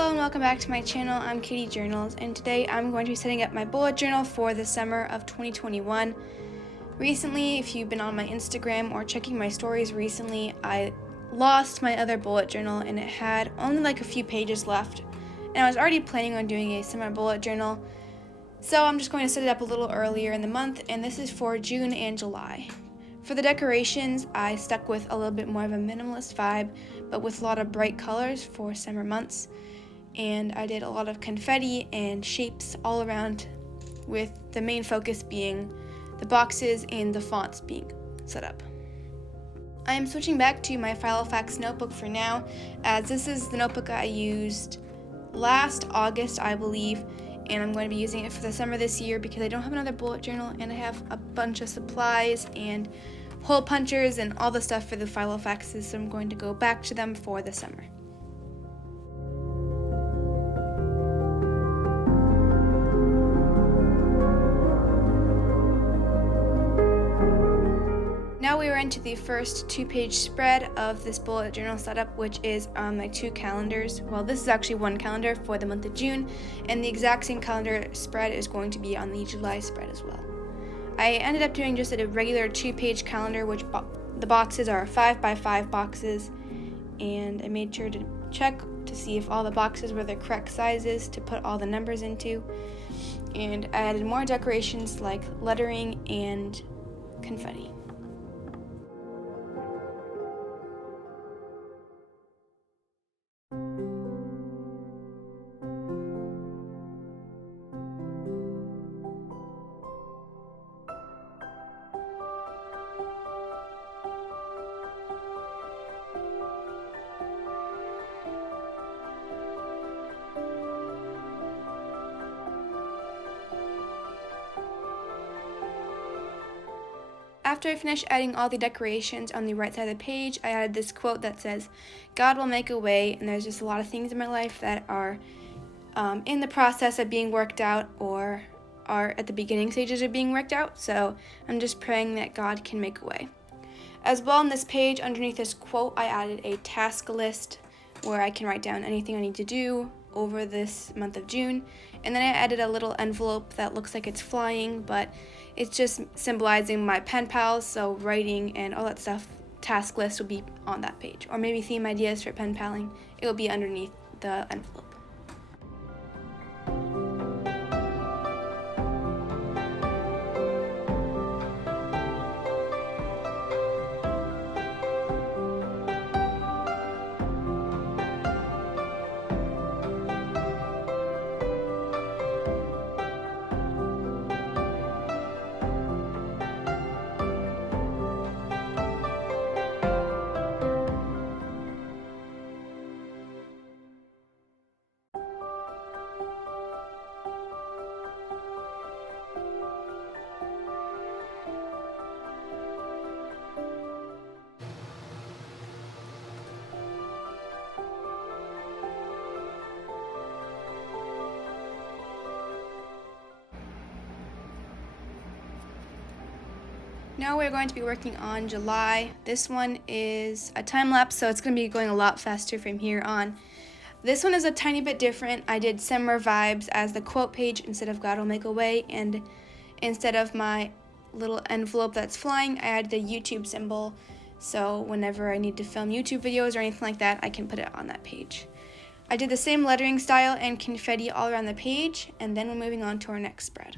Hello and welcome back to my channel. I'm Katie Journals, and today I'm going to be setting up my bullet journal for the summer of 2021. Recently, if you've been on my Instagram or checking my stories recently, I lost my other bullet journal and it had only like a few pages left. And I was already planning on doing a summer bullet journal, so I'm just going to set it up a little earlier in the month, and this is for June and July. For the decorations, I stuck with a little bit more of a minimalist vibe, but with a lot of bright colors for summer months. And I did a lot of confetti and shapes all around, with the main focus being the boxes and the fonts being set up. I am switching back to my Filofax notebook for now, as this is the notebook I used last August, I believe, and I'm going to be using it for the summer this year because I don't have another bullet journal and I have a bunch of supplies and hole punchers and all the stuff for the Filofaxes, so I'm going to go back to them for the summer. Now we are into the first 2-page spread of this bullet journal setup, which is my 2 calendars. Well, this is actually 1 calendar for the month of June, and the exact same calendar spread is going to be on the July spread as well. I ended up doing just a regular 2-page calendar, which the boxes are 5x5 boxes, and I made sure to check to see if all the boxes were the correct sizes to put all the numbers into, and I added more decorations like lettering and confetti. After I finished adding all the decorations on the right side of the page, I added this quote that says, "God will make a way," and there's just a lot of things in my life that are in the process of being worked out or are at the beginning stages of being worked out, so I'm just praying that God can make a way. As well, on this page, underneath this quote, I added a task list where I can write down anything I need to do over this month of June, and then I added a little envelope that looks like it's flying, but it's just symbolizing my pen pals, so writing and all that stuff, task list will be on that page, or maybe theme ideas for pen paling, it will be underneath the envelope. Now we're going to be working on July. This one is a time lapse, so it's going to be going a lot faster from here on. This one is a tiny bit different. I did summer vibes as the quote page instead of God will make a way, and instead of my little envelope that's flying, I added a YouTube symbol, so whenever I need to film YouTube videos or anything like that, I can put it on that page. I did the same lettering style and confetti all around the page, and then we're moving on to our next spread.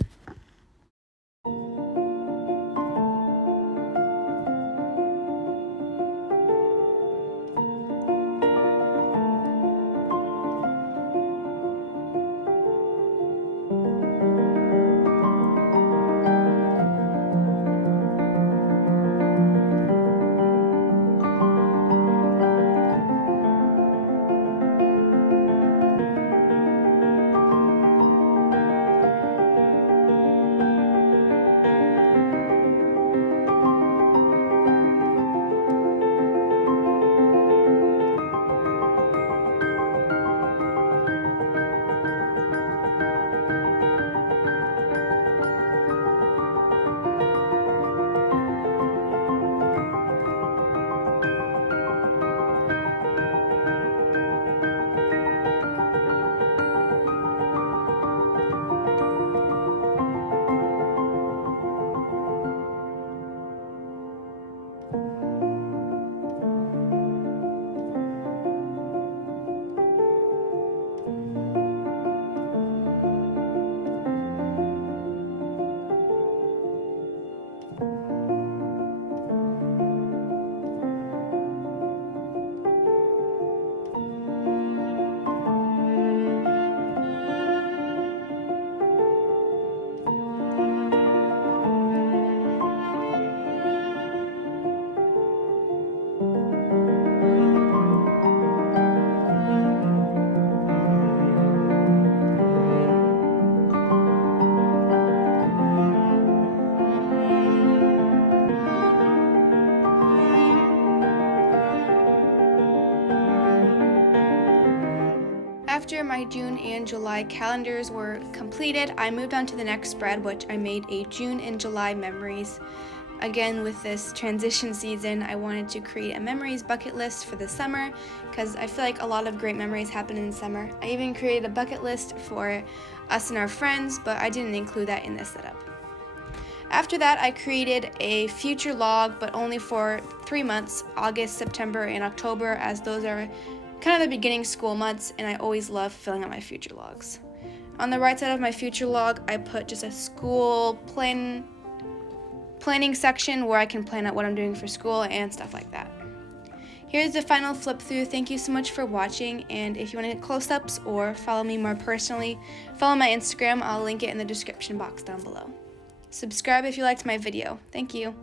after my June and July calendars were completed, I moved on to the next spread, which I made a June and July memories. Again, with this transition season, I wanted to create a memories bucket list for the summer because I feel like a lot of great memories happen in the summer. I even created a bucket list for us and our friends, but I didn't include that in this setup. After that, I created a future log, but only for 3 months, August, September, and October, as those are kind of the beginning school months, and I always love filling out my future logs. On the right side of my future log, I put just a school planning section where I can plan out what I'm doing for school and stuff like that. Here's the final flip through. Thank you so much for watching, and if you want to get close-ups or follow me more personally, follow my Instagram. I'll link it in the description box down below. Subscribe if you liked my video. Thank you.